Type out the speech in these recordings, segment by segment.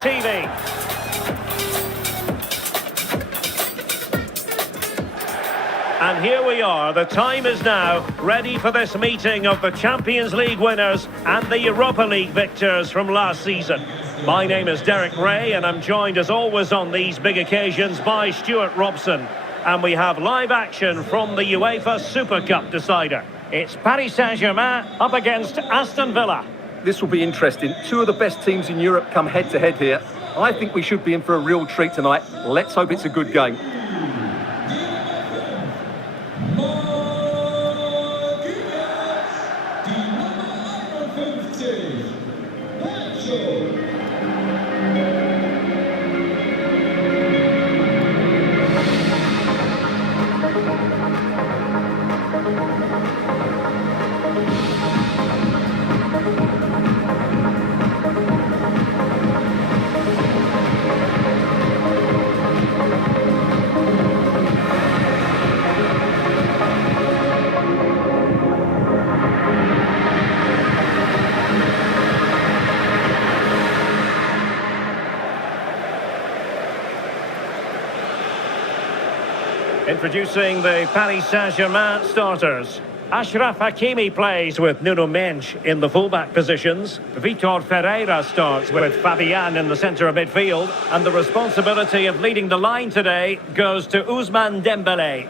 TV. And here we are, the time is now, ready for this meeting of the Champions League winners and the Europa League victors from last season. My name is Derek Ray and I'm joined as always on these big occasions by Stuart Robson. And we have live action from the UEFA Super Cup decider. It's Paris Saint-Germain up against Aston Villa. This will be interesting. Two of the best teams in Europe come head-to-head here. I think we should be in for a real treat tonight. Let's hope it's a good game. Introducing the Paris Saint-Germain starters. Achraf Hakimi plays with Nuno Mendes in the fullback positions. Vitor Ferreira starts with Fabian in the centre of midfield. And the responsibility of leading the line today goes to Ousmane Dembélé.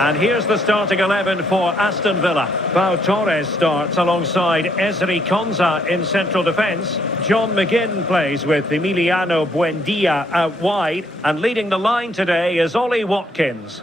And here's the starting 11 for Aston Villa. Pau Torres starts alongside Ezri Konsa in central defence. John McGinn plays with Emiliano Buendia out wide. And leading the line today is Ollie Watkins.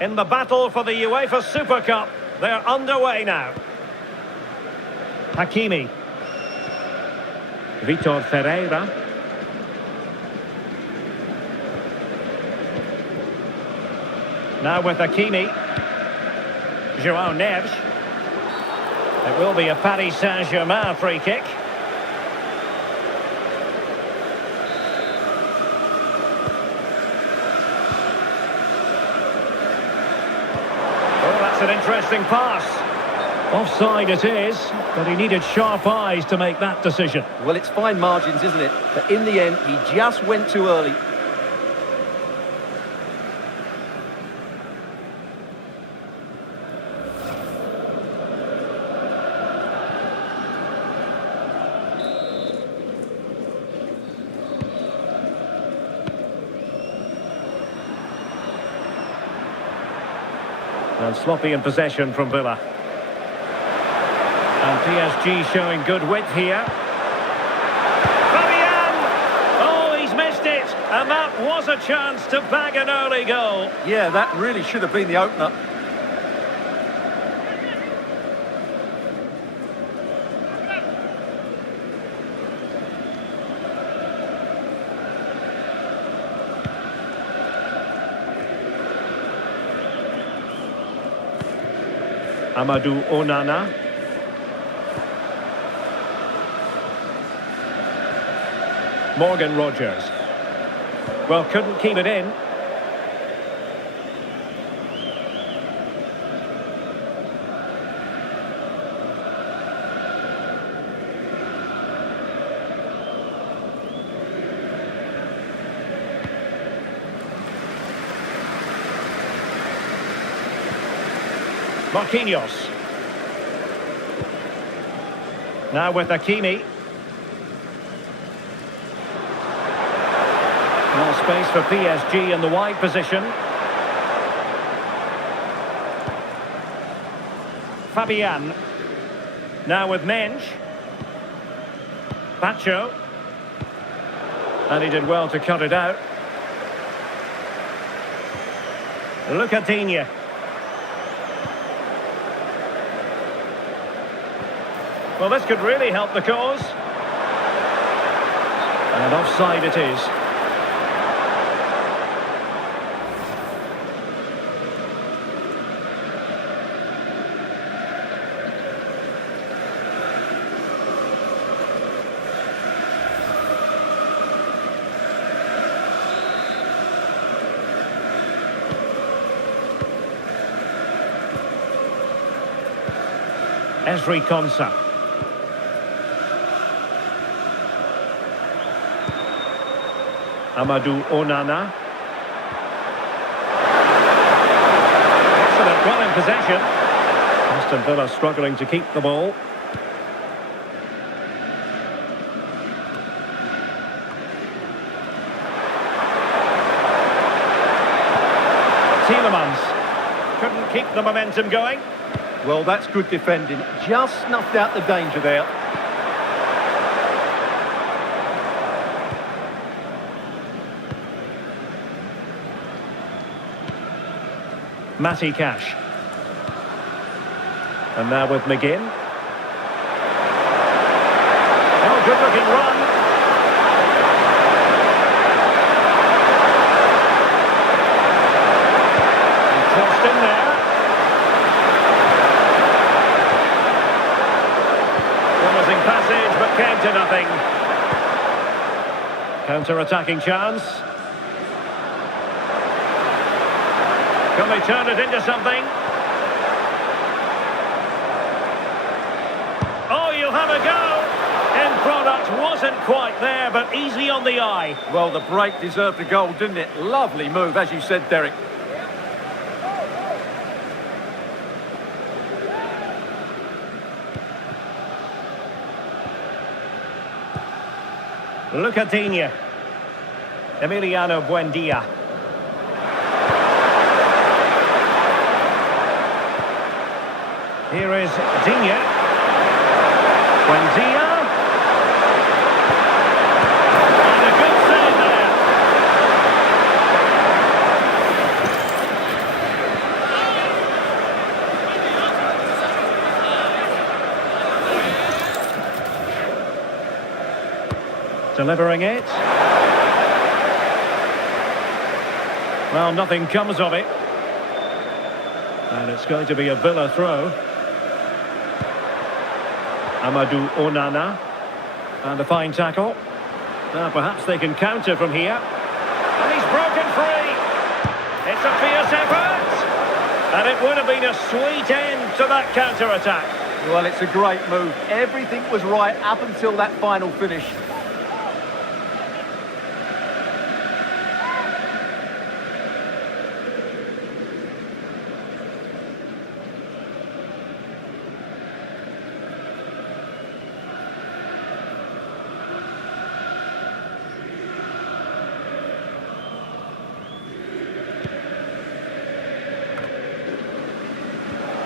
In the battle for the UEFA Super Cup, they're underway now. Hakimi. Vitor Ferreira. Now with Hakimi. João Neves. It will be a Paris Saint-Germain free kick. An interesting pass. Offside it is, but he needed sharp eyes to make that decision. Well, it's fine margins, isn't it? But in the end, he just went too early. And sloppy in possession from Villa. And PSG showing good width here. Fabian! Oh, he's missed it. And that was a chance to bag an early goal. Yeah, that really should have been the opener. Amadou Onana. Morgan Rogers. Well, couldn't keep it in. Marquinhos. Now with Hakimi. More space for PSG in the wide position. Fabian. Now with Mensch. Pacho. And he did well to cut it out. Lucadinha. Well, this could really help the cause. And offside it is. Ezri Konsa. Amadou Onana. Excellent run in possession. Aston Villa struggling to keep the ball. Tielemans couldn't keep the momentum going. Well, that's good defending. Just snuffed out the danger there. Matty Cash. And now with McGinn. Oh, good looking run. He crossed in there. Promising passage, but came to nothing. Counter-attacking chance. Can they turn it into something? Oh, you'll have a go. End product wasn't quite there, but easy on the eye. Well, the break deserved a goal, didn't it? Lovely move, as you said, Derek. Lucadinha. Emiliano Buendia. Here is Digne. Buendia. And a good save there. Delivering it. Well, nothing comes of it. And it's going to be a Villa throw. Amadou Onana. And a fine tackle. Now perhaps they can counter from here. And he's broken free. It's a fierce effort. And it would have been a sweet end to that counter-attack. Well, it's a great move. Everything was right up until that final finish.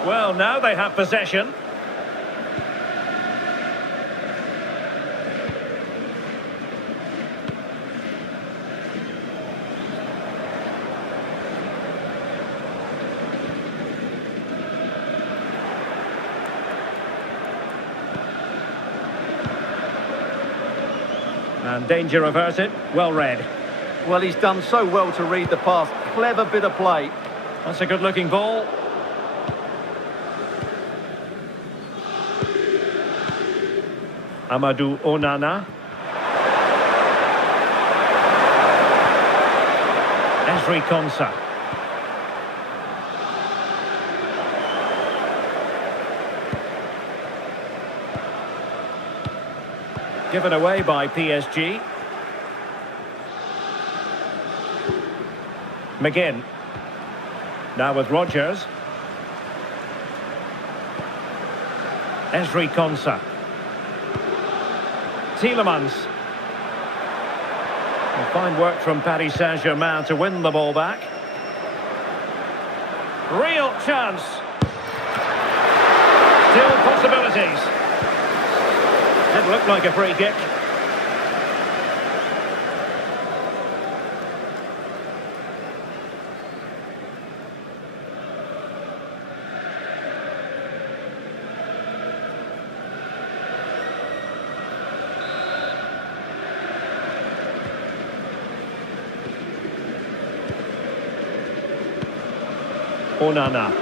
Well, now they have possession. And danger averted. Well read. Well, he's done so well to read the pass. Clever bit of play. That's a good-looking ball. Amadou Onana. Ezri Konsa. Given away by PSG. McGinn. Now with Rodgers. Ezri Konsa. Tielemans. Well, fine work from Paris Saint-Germain to win the ball back. Real chance. Still possibilities. Did look like a free kick. Onana.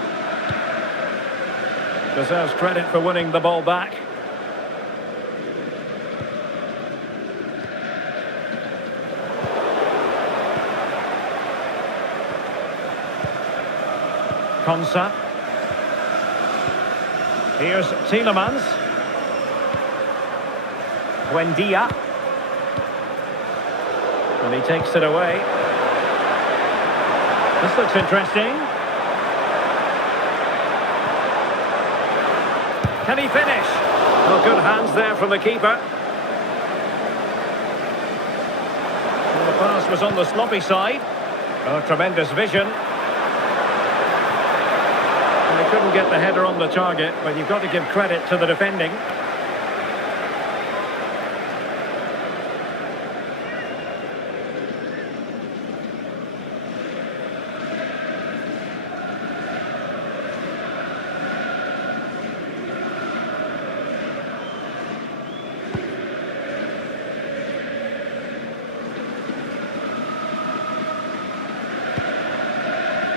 Deserves credit for winning the ball back. Konsa. Here's Tielemans. Buendia. And he takes it away. This looks interesting. Can he finish? Well, good hands there from the keeper. Well, the pass was on the sloppy side. Oh, tremendous vision. And he couldn't get the header on the target, but you've got to give credit to the defending.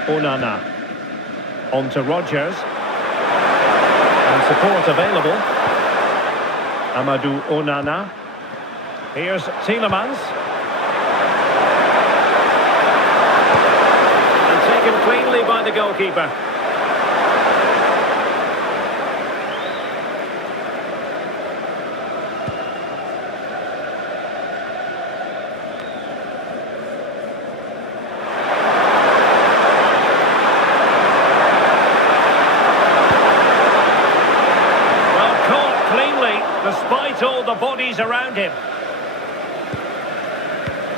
Onana. On to Rodgers. And support available. Amadou Onana. Here's Tielemans. And taken cleanly by the goalkeeper. Despite all the bodies around him.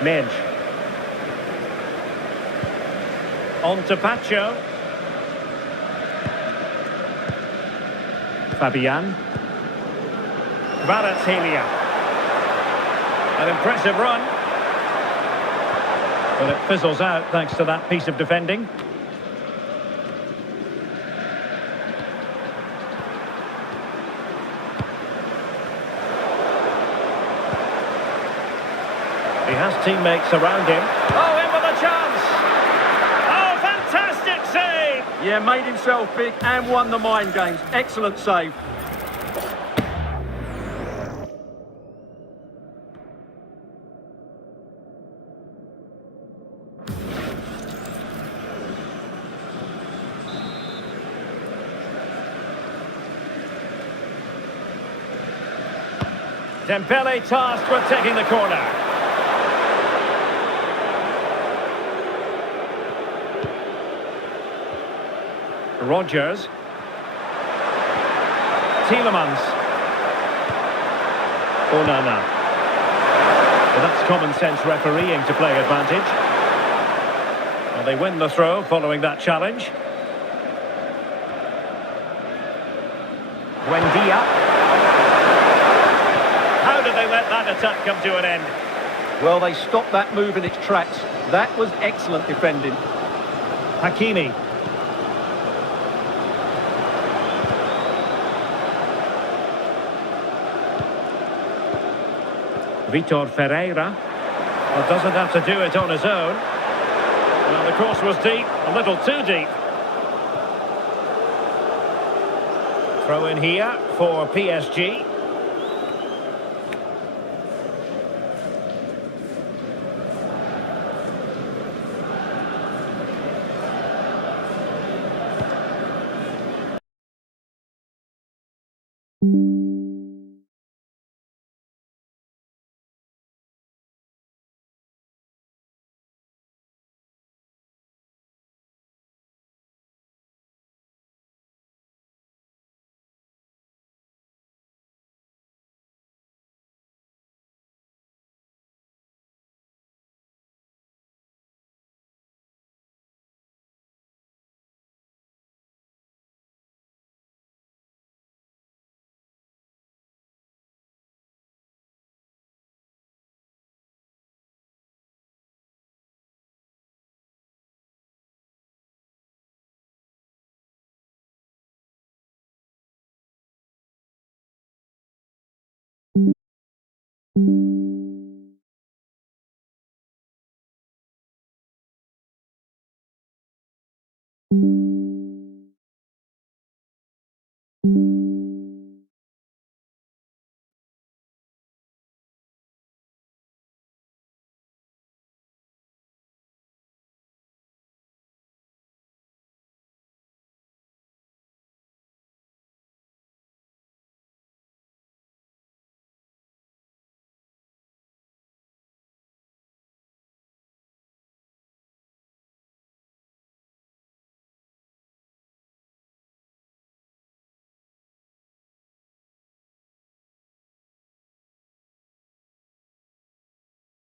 Midge. On to Pacho. Fabian. Kvaratskhelia. An impressive run. But it fizzles out thanks to that piece of defending. He has teammates around him. Oh, in with a chance! Oh, fantastic save! Yeah, made himself big and won the mind games. Excellent save. Dembele tasked with taking the corner. Rodgers. Tielemans. Onana. Well, that's common sense refereeing to play advantage. Well, they win the throw following that challenge. Buendia. How did they let that attack come to an end? Well, they stopped that move in its tracks. That was excellent defending. Hakimi. Vitor Ferreira. Well, doesn't have to do it on his own. Well, the cross was deep, a little too deep. Throw in here for PSG.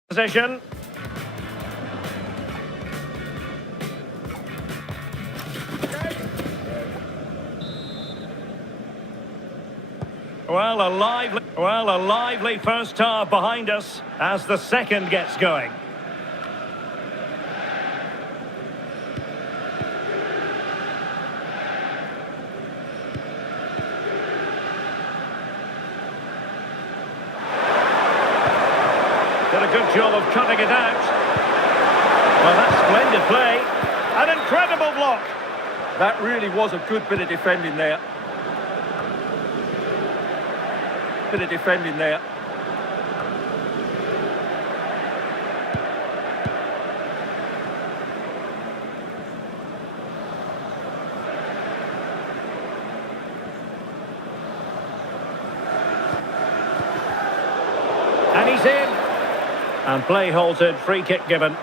Position. Well, a lively first half behind us as the second gets going. Did a good job of cutting it out. Well, that's splendid play. An incredible block. That really was a good bit of defending there. And he's in. And play halted, free kick given.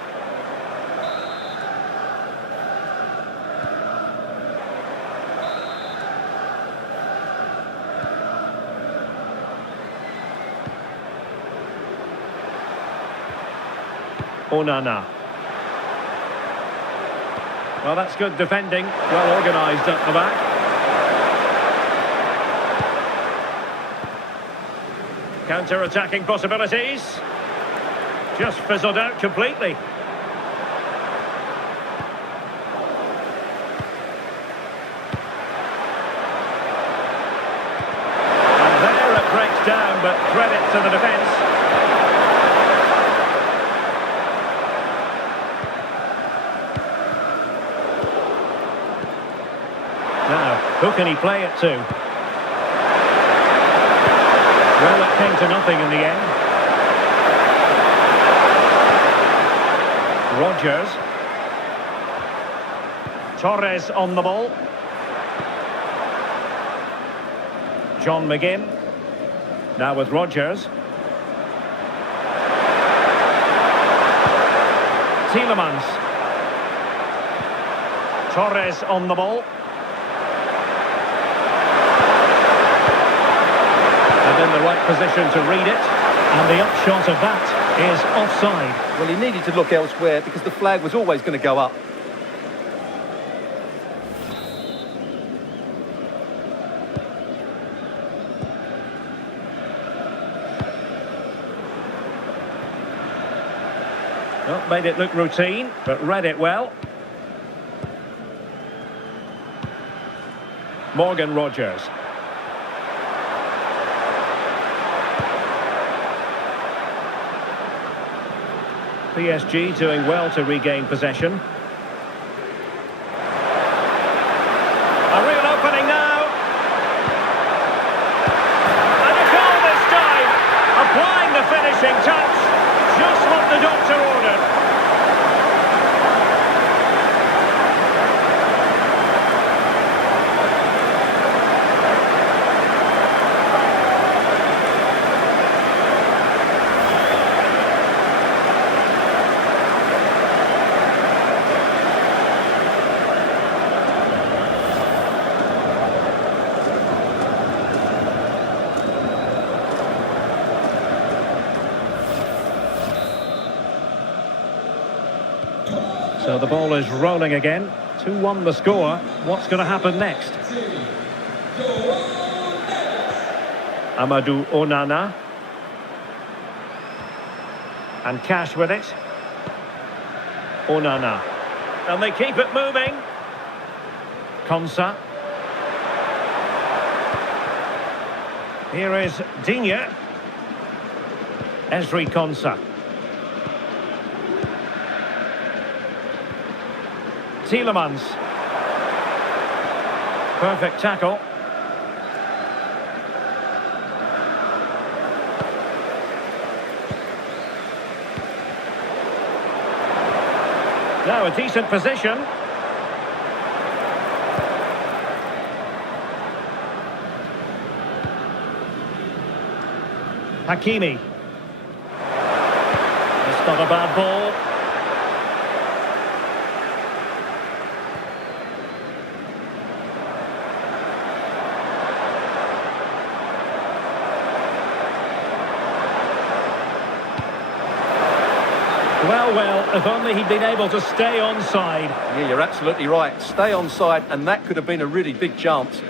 Onana. Well, that's good defending. Well organised at the back. Counter-attacking possibilities. Just fizzled out completely. And there it breaks down, but credit to the defence. Now, who can he play it to? Well, it came to nothing in the end. Rodgers. Torres on the ball. John McGinn. Now with Rodgers. Tielemans. Torres on the ball. And in the right position to read it. And the upshot of that is offside. Well, he needed to look elsewhere because the flag was always going to go up. Well, made it look routine, but read it well. Morgan Rodgers. PSG doing well to regain possession. A real opening now. And a goal this time. Applying the finishing touch. Just what the doctor ordered. So the ball is rolling again. 2-1 the score. What's going to happen next? Amadou Onana. And Cash with it. Onana. And they keep it moving. Konsa. Here is Digne. Ezri Konsa. Tielemans. Perfect tackle. Now a decent position. Hakimi. It's not a bad ball. Well, if only he'd been able to stay onside. Yeah, you're absolutely right. Stay onside, and that could have been a really big chance.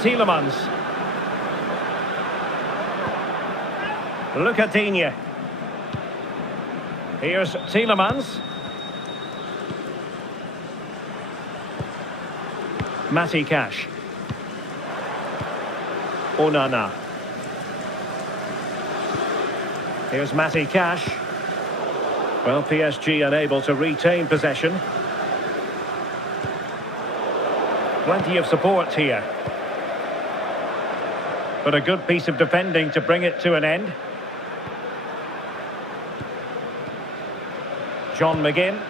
Tielemans. Look at Digne. Here's Tielemans. Matty Cash. Onana. Here's Matty Cash. Well, PSG unable to retain possession. Plenty of support here. But a good piece of defending to bring it to an end. John McGinn.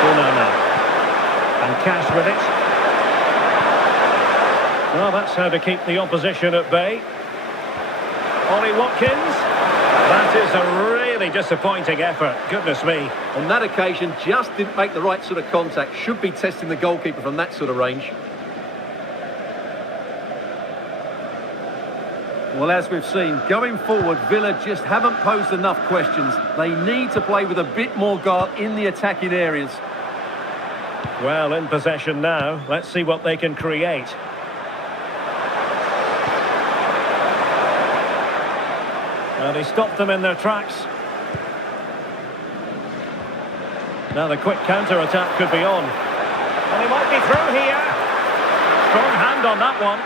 Onana. And Cash with it. Well, that's how to keep the opposition at bay. Ollie Watkins. That is a really disappointing effort. Goodness me. On that occasion, just didn't make the right sort of contact. Should be testing the goalkeeper from that sort of range. Well, as we've seen, going forward, Villa just haven't posed enough questions. They need to play with a bit more guard in the attacking areas. Well, in possession now. Let's see what they can create. Well, he stopped them in their tracks. Now the quick counter-attack could be on. And he might be through here. Strong hand on that one.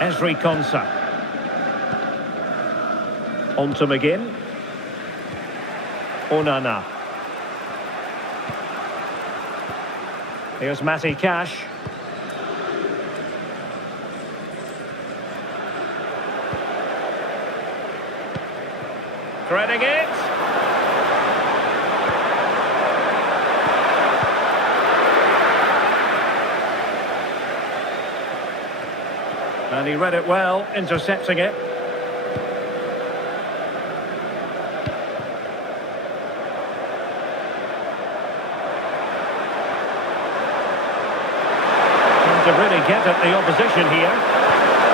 Ezri Konsa. On to McGinn. Onana. Here's Matty Cash. Threading it. And he read it well, intercepting it. To really get at the opposition here.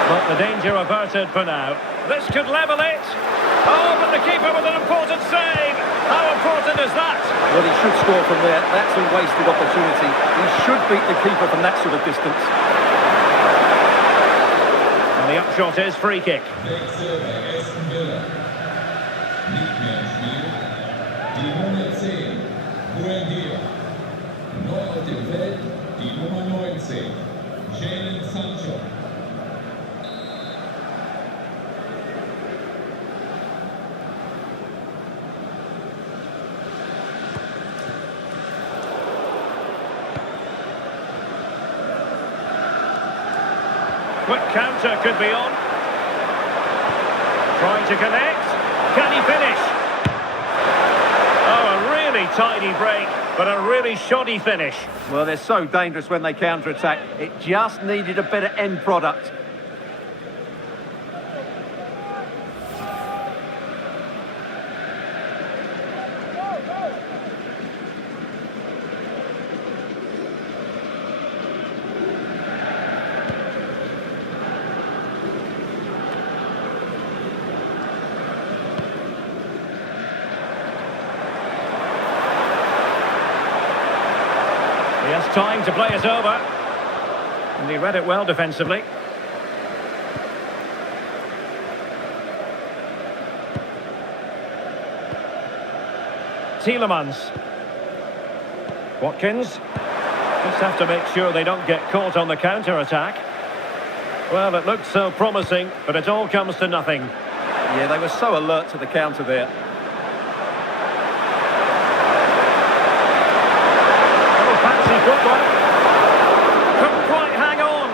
But the danger averted for now. This could level it. Oh, but the keeper with an important save. How important is that? Well, he should score from there. That's a wasted opportunity. He should beat the keeper from that sort of distance. And the upshot is free kick. Aston Villa. Nicht mehr im Spiel. Die Nummer 10, Buendia. Neu auf dem Feld, die Nummer 19, Jadon Sancho. Quick counter could be on. Trying to connect. Can he finish? Oh, a really tidy break, but a really shoddy finish. Well, they're so dangerous when they counter-attack. It just needed a better end product. He has time to play it over. And he read it well defensively. Tielemans. Watkins. Just have to make sure they don't get caught on the counter-attack. Well, it looked so promising, but it all comes to nothing. Yeah, they were so alert to the counter there. Oh, fancy football. Couldn't quite hang on.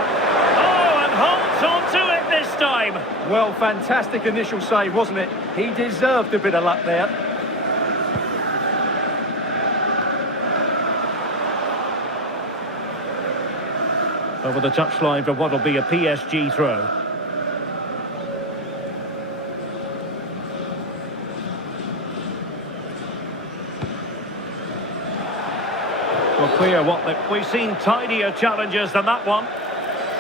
Oh, and holds on to it this time. Well, fantastic initial save, wasn't it? He deserved a bit of luck there. Over the touchline for what will be a PSG throw. Well, clear we've seen tidier challenges than that one.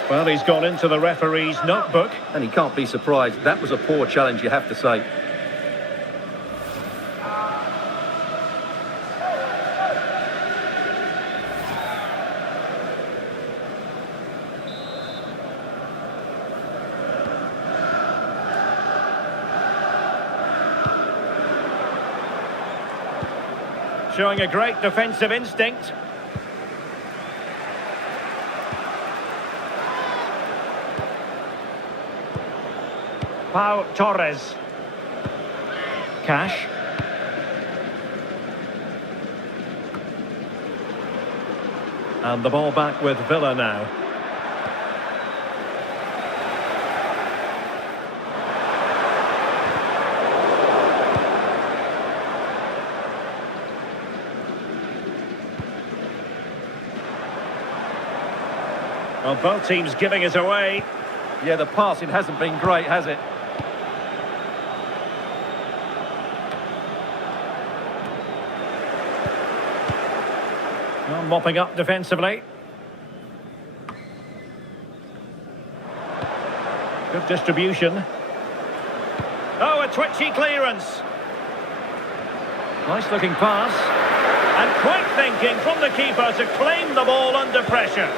Well, he's gone into the referee's notebook. And he can't be surprised. That was a poor challenge, you have to say. Showing a great defensive instinct. Pau Torres. Cash. And the ball back with Villa now. Well, both teams giving it away. Yeah, the passing hasn't been great, has it? Well, mopping up defensively. Good distribution. Oh, a twitchy clearance. Nice looking pass. And quick thinking from the keeper to claim the ball under pressure.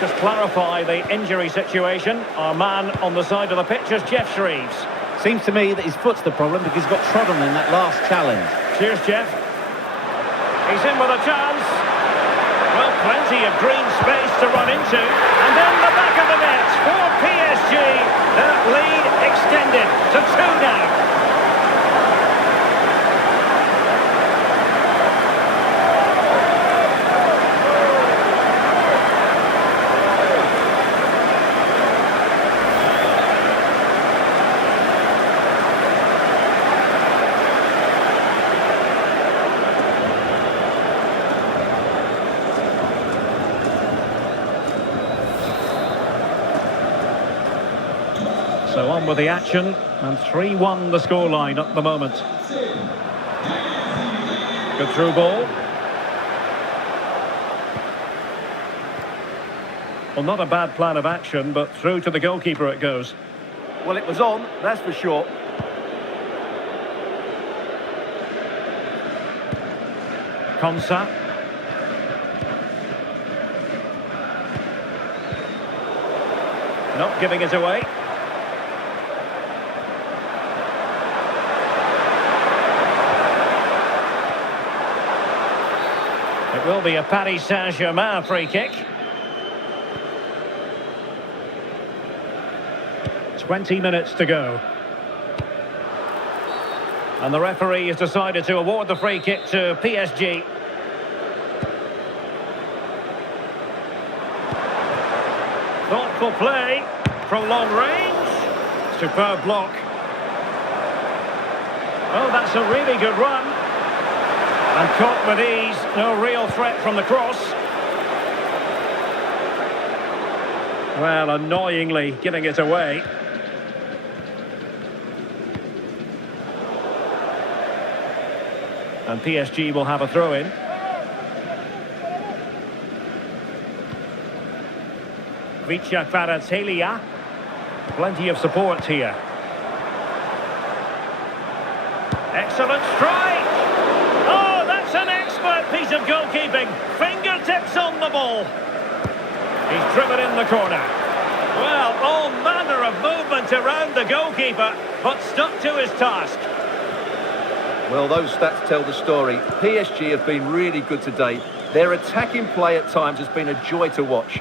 Just clarify the injury situation. Our man on the side of the pitch is Jeff Shreves. Seems to me that his foot's the problem because he's got trodden in that last challenge. Cheers, Jeff. He's in with a chance. Well, plenty of green space to run into. And then the back of the net for PSG. That lead extended to 2 now. So on with the action, and 3-1 the scoreline at the moment. Good through ball. Well, not a bad plan of action, but through to the goalkeeper it goes. Well, it was on, that's for sure. Konsa. Not giving it away. It will be a Paris Saint-Germain free kick. 20 minutes to go. And the referee has decided to award the free kick to PSG. Thoughtful play from long range. Superb block. Oh, that's a really good run. And caught with ease, no real threat from the cross. Well, annoyingly giving it away. And PSG will have a throw-in. Kvaratskhelia. Plenty of support here. Excellent strike! Oh, that's an expert piece of goalkeeping. Fingertips on the ball. He's driven in the corner. Well, all manner of movement around the goalkeeper, but stuck to his task. Well, those stats tell the story. PSG have been really good today. Their attacking play at times has been a joy to watch.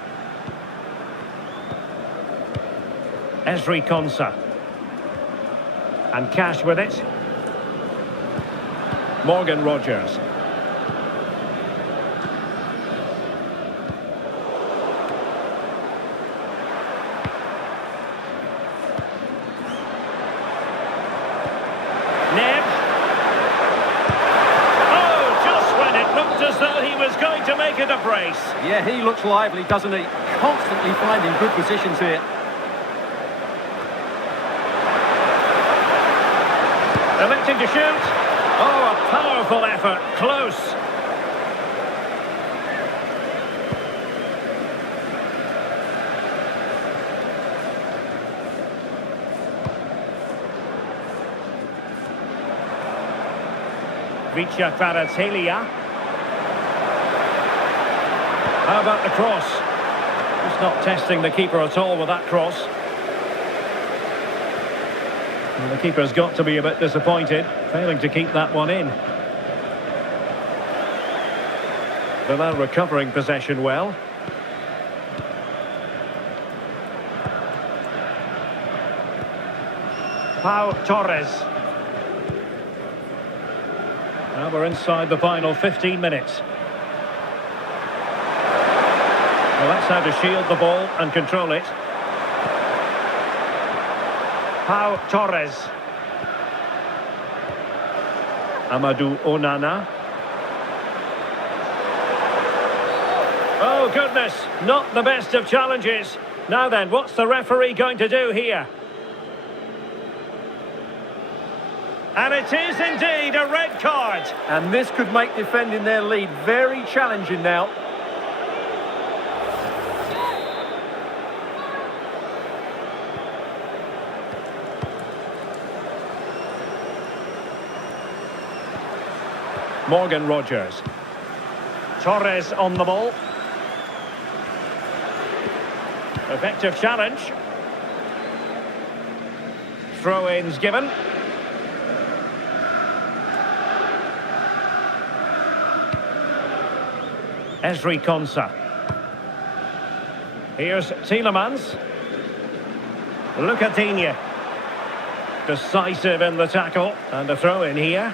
Ezri Konsa. And Cash with it. Morgan Rogers. Neb. Oh, just when it looked as though he was going to make it a brace. Yeah, he looks lively, doesn't he? Constantly finding good positions here. Electing to shoot. Oh, a powerful effort. Close. Vicha Kvaratskhelia. How about the cross? Just not testing the keeper at all with that cross. And the keeper's got to be a bit disappointed, failing to keep that one in. Villa recovering possession well. Pau Torres. Now we're inside the final 15 minutes. Well, that's how to shield the ball and control it. Pau Torres. Amadou Onana. Oh, goodness. Not the best of challenges. Now then, what's the referee going to do here? And it is indeed a red card. And this could make defending their lead very challenging now. Morgan Rogers. Torres on the ball. Effective challenge. Throw-ins given. Ezri Konsa. Here's Tielemans. Lucatinia. Decisive in the tackle. And a throw-in here.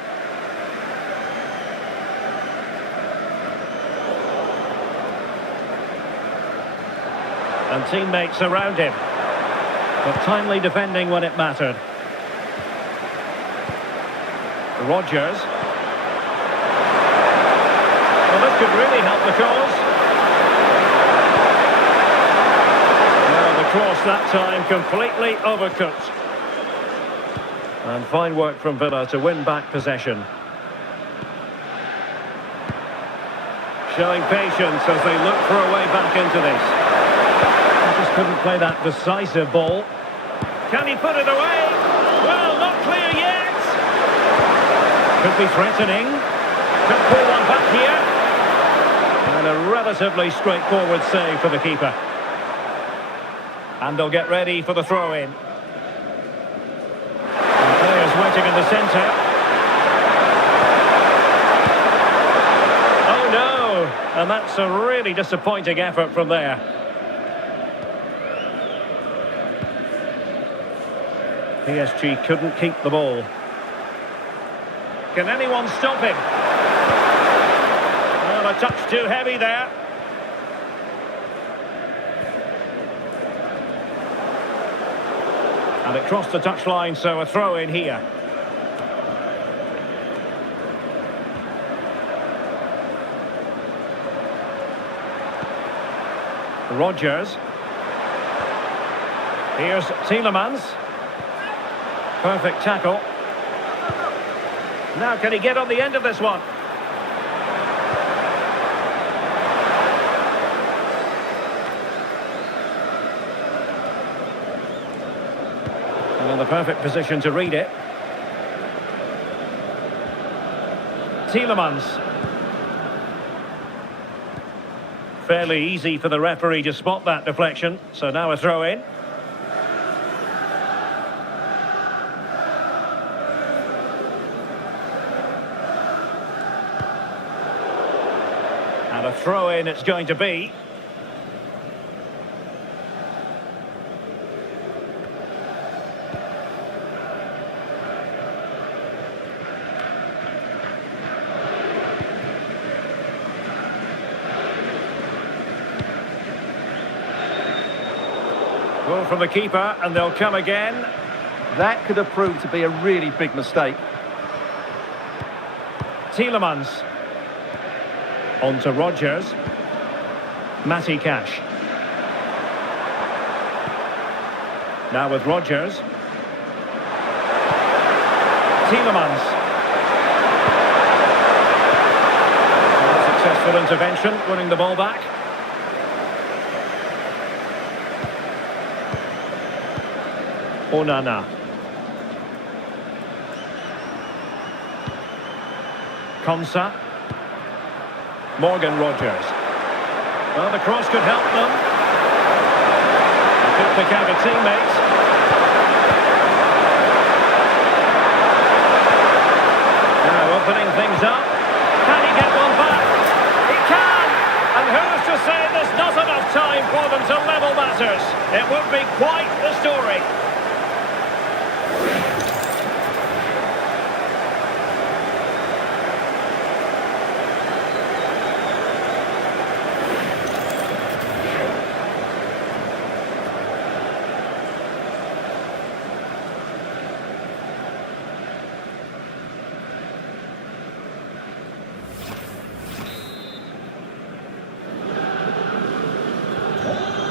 And teammates around him. But timely defending when it mattered. Rogers. Well, this could really help the cause. Well, the cross that time completely overcooked. And fine work from Villa to win back possession. Showing patience as they look for a way back into this. Just couldn't play that decisive ball. Can he put it away? Well, not clear yet. Could be threatening. Could pull one back here. And a relatively straightforward save for the keeper. And they'll get ready for the throw-in. And players waiting in the centre. Oh no! And that's a really disappointing effort from there. PSG couldn't keep the ball. Can anyone stop him? Well, a touch too heavy there. And it crossed the touchline, so a throw in here. Rogers. Here's Tielemans. Perfect tackle. Now can he get on the end of this one? And in the perfect position to read it. Tielemans. Fairly easy for the referee to spot that deflection. So now a throw in. And a throw in it's going to be. Goal from the keeper, and they'll come again. That could have proved to be a really big mistake. Tielemans. On to Rodgers. Matty Cash. Now with Rodgers. Tielemans. Successful intervention, winning the ball back. Onana. Konsa. Morgan Rodgers. Well, the cross could help them. They could pick out a teammate. Now opening things up. Can he get one back? He can! And who's to say there's not enough time for them to level matters? It would be quite the story.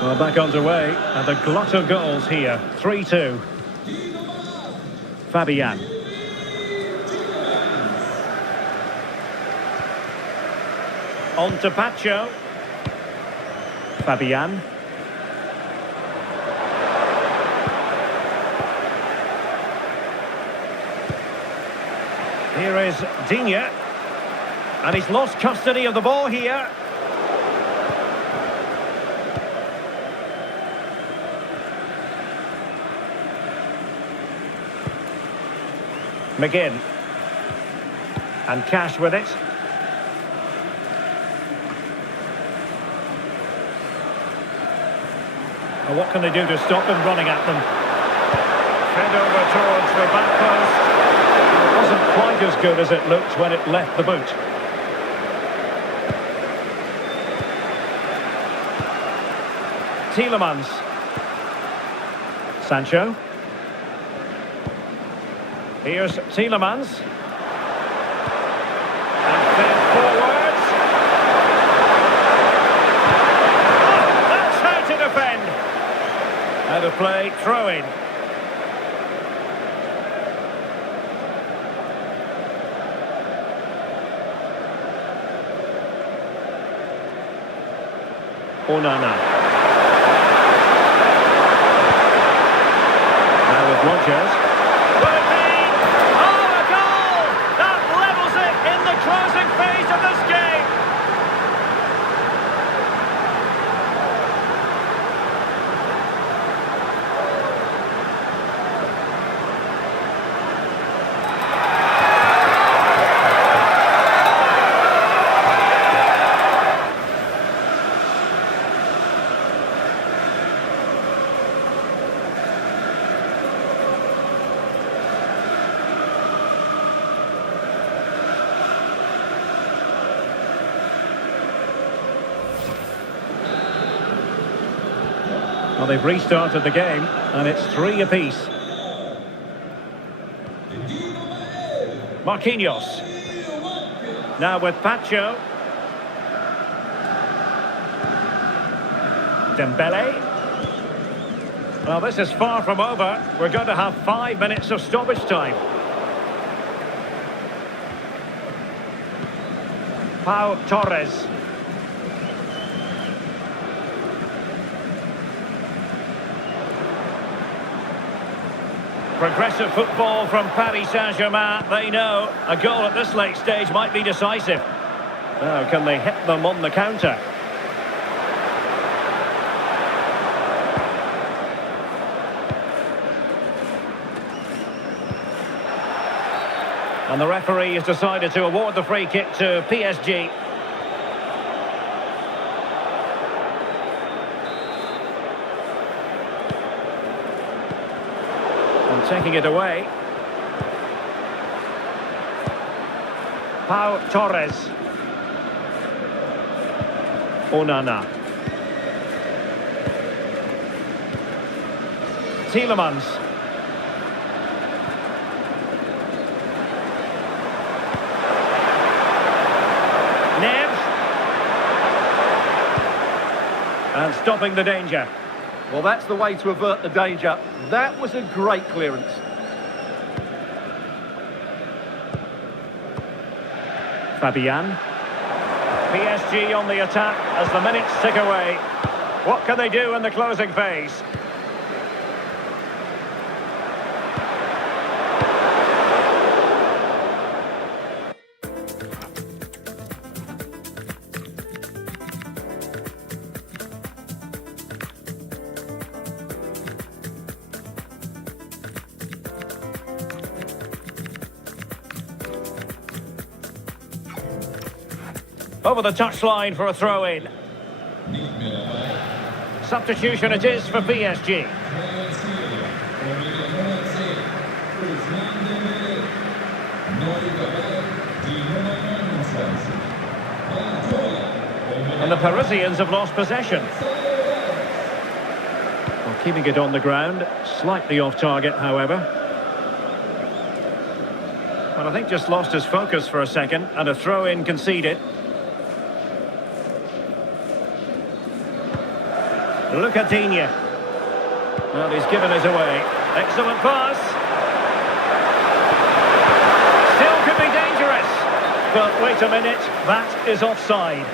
Well, back underway, and a glut of goals here. 3-2. Fabian. On to Pacho. Fabian. Here is Digne. And he's lost custody of the ball here. McGinn. And Cash with it. Well, what can they do to stop him running at them? Fed over towards the back post. It wasn't quite as good as it looked when it left the boot. Tielemans. Sancho. Here's Tielemans. And fed forwards. Oh, that's how to defend. Out of play, throw in. Onana. Now with Rodgers. Will it be? Oh, a goal! That levels it in the closing phase of this game. Well, they've restarted the game, and it's 3 apiece. Marquinhos. Now with Pacho. Dembele. Well, this is far from over. We're going to have 5 minutes of stoppage time. Pau Torres. Progressive football from Paris Saint-Germain. They know a goal at this late stage might be decisive. Now, can they hit them on the counter? And the referee has decided to award the free kick to PSG. And taking it away. Pau Torres. Onana. Tielemans. Neves. And stopping the danger. Well, that's the way to avert the danger. That was a great clearance. Fabian. PSG on the attack as the minutes tick away. What can they do in the closing phase? Over the touchline for a throw-in. Nicht mehr dabei. Substitution it is for PSG. And the Parisians have lost possession. Well, keeping it on the ground, slightly off target, however. Well, I think just lost his focus for a second, and a throw-in conceded. Look at Digne. Well, he's given it away. Excellent pass. Still could be dangerous. But wait a minute, that is offside.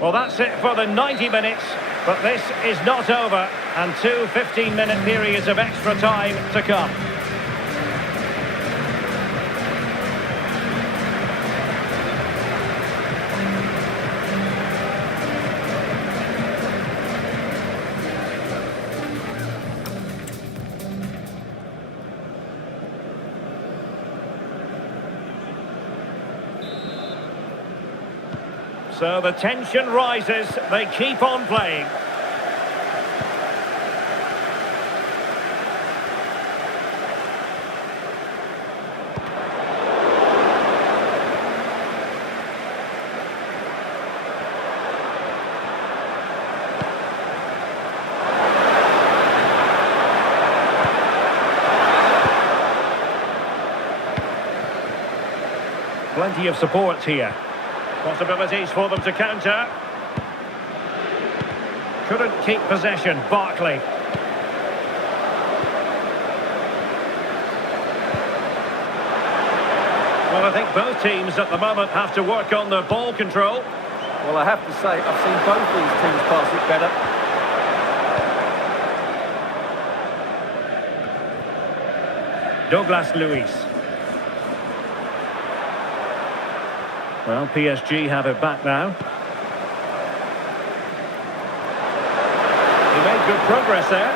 Well, that's it for the 90 minutes. But this is not over, and two 15-minute periods of extra time to come. So the tension rises, they keep on playing. Plenty of support here. Possibilities for them to counter. Couldn't keep possession, Barkley. Well, I think both teams at the moment have to work on their ball control. Well, I have to say, I've seen both these teams pass it better. Douglas Luiz. Well, PSG have it back now. He made good progress there.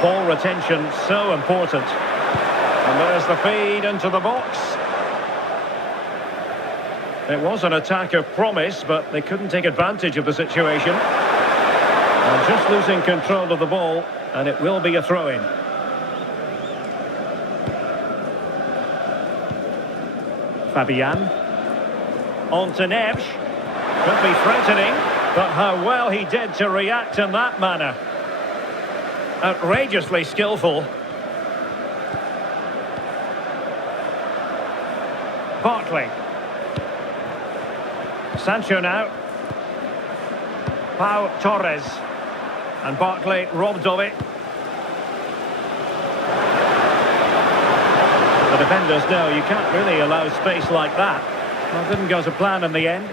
Ball retention so important. And there's the feed into the box. It was an attack of promise, but they couldn't take advantage of the situation. And just losing control of the ball, and it will be a throw-in. Fabian. On to Neves. Could be threatening, but how well he did to react in that manner. Outrageously skillful. Barkley. Sancho now. Pau Torres. And Barkley robbed of it. The defenders know you can't really allow space like that. Well, didn't go to plan in the end.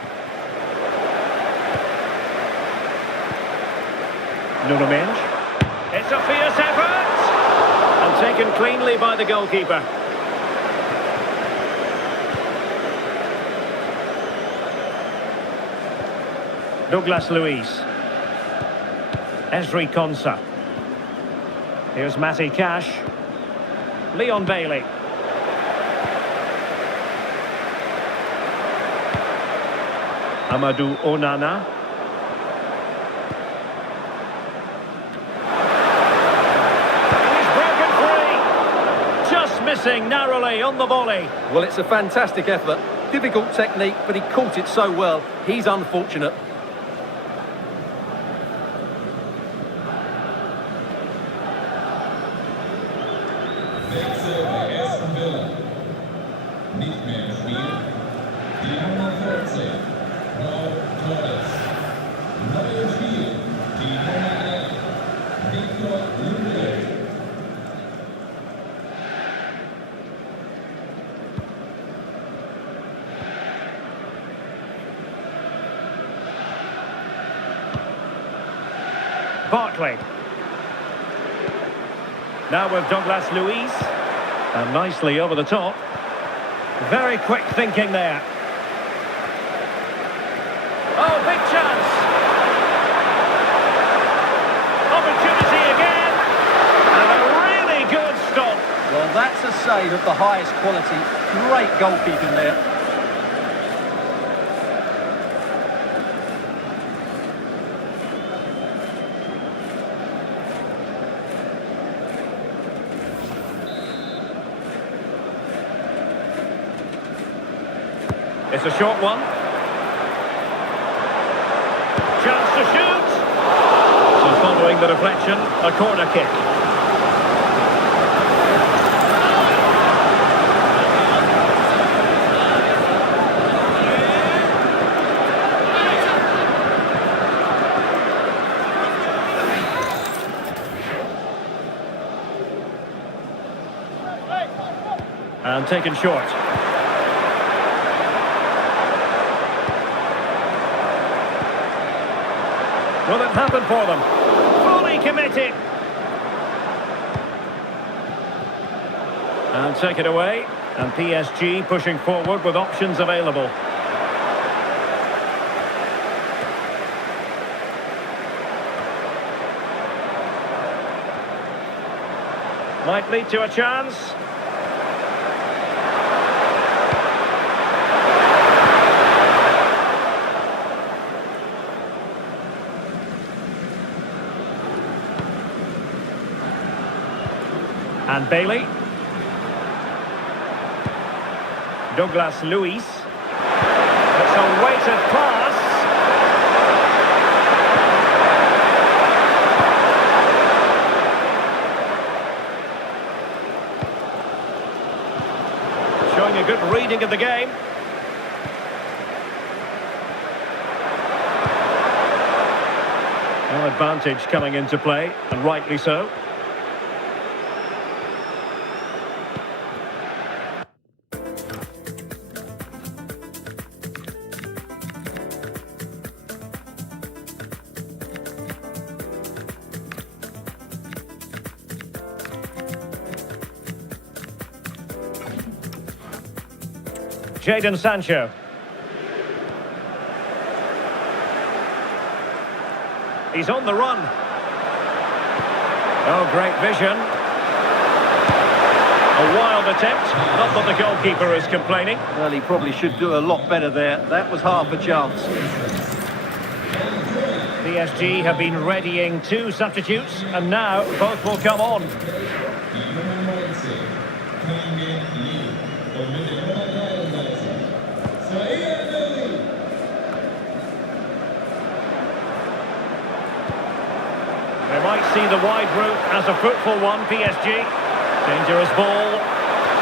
Nuno Mendes. It's a fierce effort! And taken cleanly by the goalkeeper. Douglas Luiz. Esri Konsa. Here's Matty Cash. Leon Bailey. Amadou Onana. He's broken free. Just missing narrowly on the volley. Well, it's a fantastic effort. Difficult technique, but he caught it so well. He's unfortunate. Wechsel bei Aston Villa. Nicht mehr im Spiel. Die Nummer 14, Paul Torres. Neu im Spiel. Die Nummer 11, Victor Lundgren. Barkley. Now with Douglas Luiz. And nicely over the top. Very quick thinking there. Oh, big chance. Opportunity again. And a really good stop. Well, that's a save of the highest quality. Great goalkeeping there. It's a short one. Chance to shoot. So following the deflection, a corner kick. And taken short. Will it happen for them? Fully committed. And take it away. And PSG pushing forward with options available. Might lead to a chance. And Bailey. Douglas Luiz. It's a weighted pass. Showing a good reading of the game. No advantage coming into play, and rightly so. Jadon Sancho. He's on the run. Oh, great vision. A wild attempt. Not that the goalkeeper is complaining. Well, he probably should do a lot better there. That was half a chance. PSG have been readying two substitutes, and now both will come on. Die Nummer 19, Kangin Lee. Und mit der Nummer 33, Saint-Germain. They might see the wide route as a fruitful one, PSG. Dangerous ball.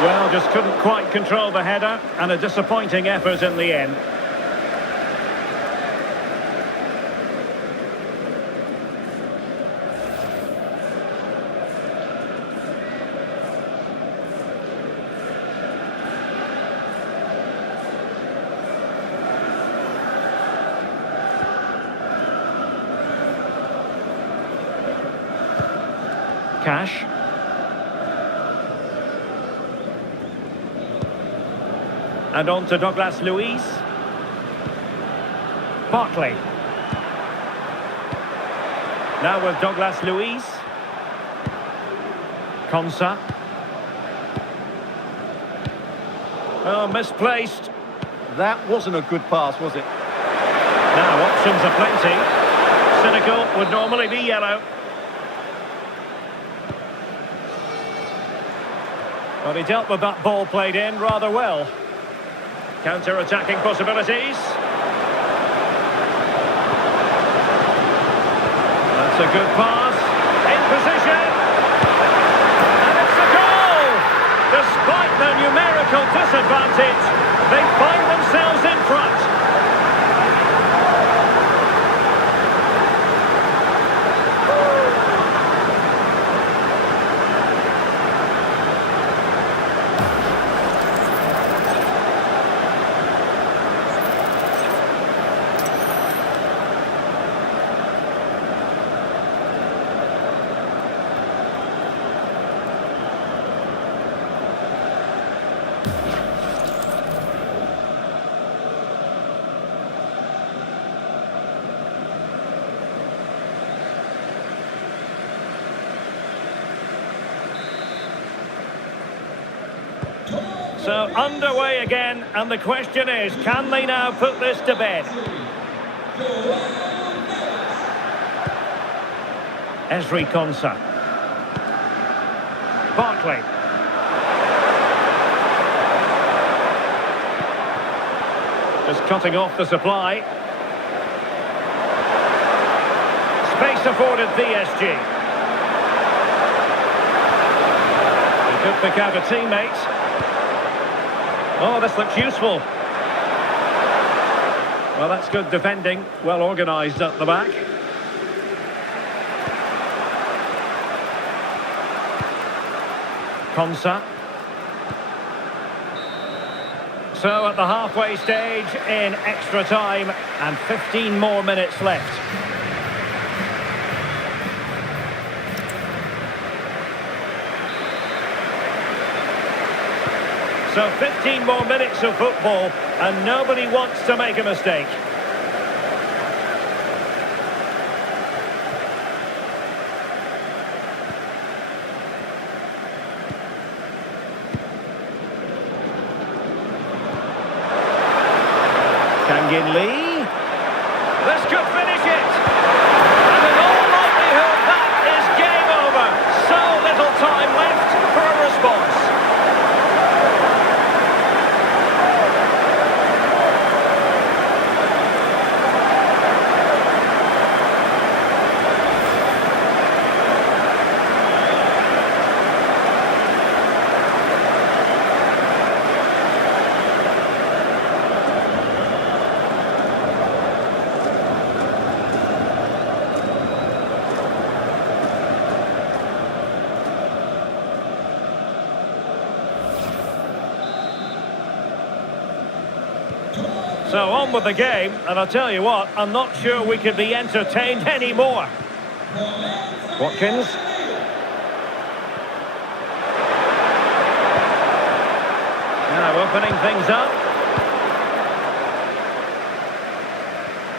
Well, just couldn't quite control the header, and a disappointing effort in the end. Cash. And on to Douglas Luiz. Barkley. Now with Douglas Luiz. Konsa. Oh, misplaced. That wasn't a good pass, was it? Now options are plenty. Cynical would normally be yellow. But he dealt with that ball played in rather well. Counter-attacking possibilities. That's a good pass. In position. And it's a goal! Despite the numerical disadvantage, they find themselves in front. So underway again, and the question is, can they now put this to bed? Ezri Konsa. Barkley. Just cutting off the supply. Space afforded PSG. He could pick out a teammate. Oh, this looks useful. Well, that's good defending. Well organised at the back. Konsa. So at the halfway stage in extra time and 15 more minutes left. So 15 more minutes of football and nobody wants to make a mistake. Kangin Lee. This could finish it. And in all likelihood that is game over. So little time left for a response. So on with the game, and I'll tell you what, I'm not sure we could be entertained anymore. Watkins. Now opening things up.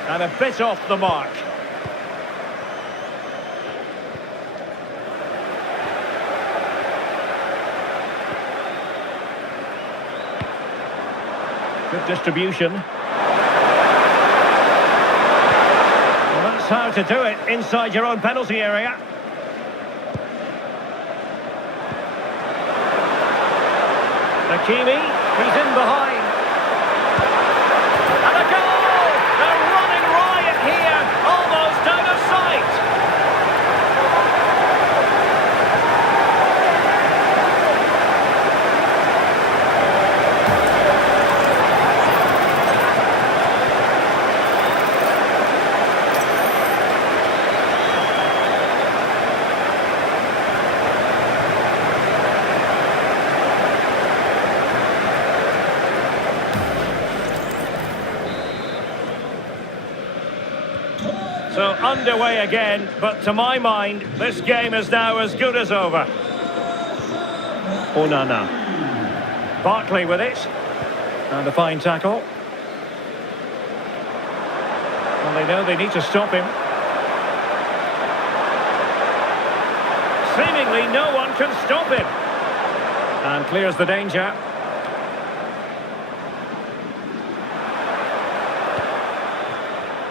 And a bit off the mark. Good distribution. Well, that's how to do it inside your own penalty area. Hakimi, he's in behind. And a goal! A running riot here, almost out of sight. So underway again, but to my mind, this game is now as good as over. Onana. Barkley with it. And a fine tackle. Well, they know they need to stop him. Seemingly no one can stop him. And clears the danger.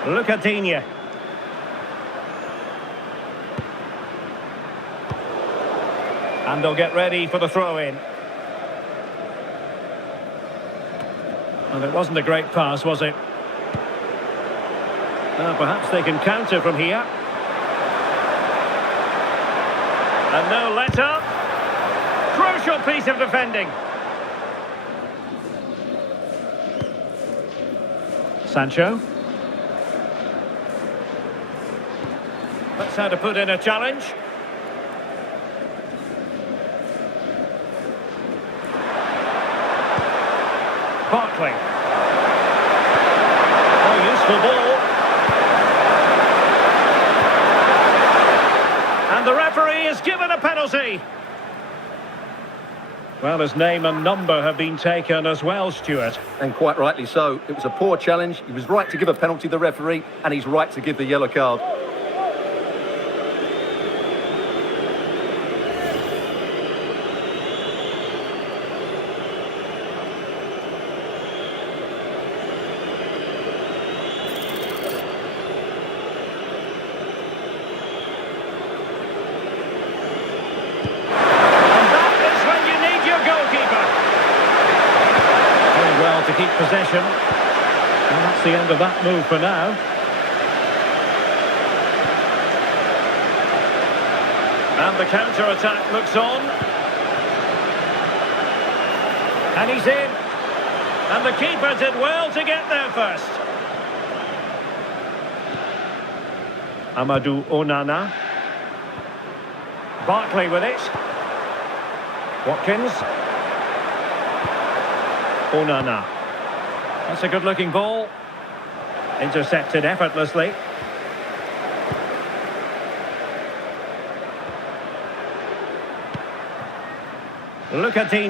Lucadinha. And they'll get ready for the throw-in. And it wasn't a great pass, was it? Perhaps they can counter from here. And no let-up. Crucial piece of defending. Sancho. That's how to put in a challenge. Barkley. Oh, useful ball. And the referee is given a penalty. Well, his name and number have been taken as well, Stuart. And quite rightly so. It was a poor challenge. He was right to give a penalty to the referee, and he's right to give the yellow card. To keep possession. And that's the end of that move for now. And the counter-attack looks on. And he's in. And the keeper did well to get there first. Amadou Onana. Barkley with it. Watkins. Onana. That's a good-looking ball. Intercepted effortlessly. Lucadinha.